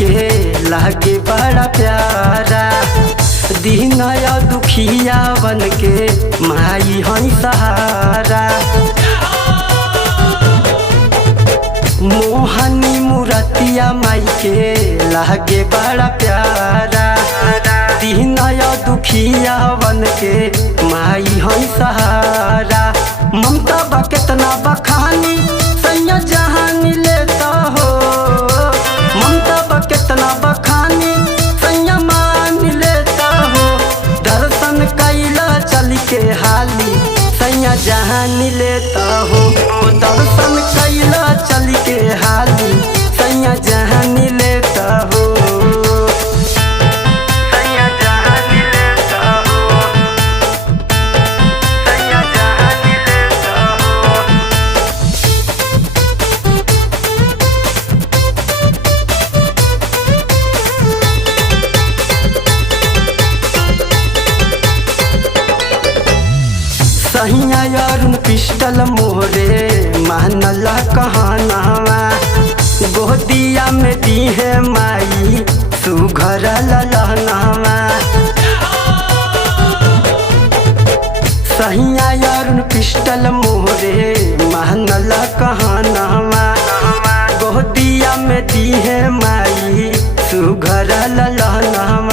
के लागे बड़ा प्यारा। दीन या दुखिया बन के माई हई सहारा। मोहनी मूर्तिया माई के लागे बड़ा प्यारा। दीन या दुखिया बन के माई हई सहारा। ममता बा कितना बखानी सैया जहान लेता हो। ममता बा कितना बखानी सैया मान लेता हो। दर्शन कैला चल के हाली सैया जहान लेता हो। दर्शन कैला चल के हाली सैया जहान लेता हो। सैया जहान लेता हो। सैया जहान लेता हो। सहिया यारुन पिस्टल मोरे मानला कहानावा। गोदिया में दी है माई सुघर ललहनावा। सहिया यारुन पिस्टल मोरे मानला कहानावा। गोदिया में दी है माई सुघर ललहनावा।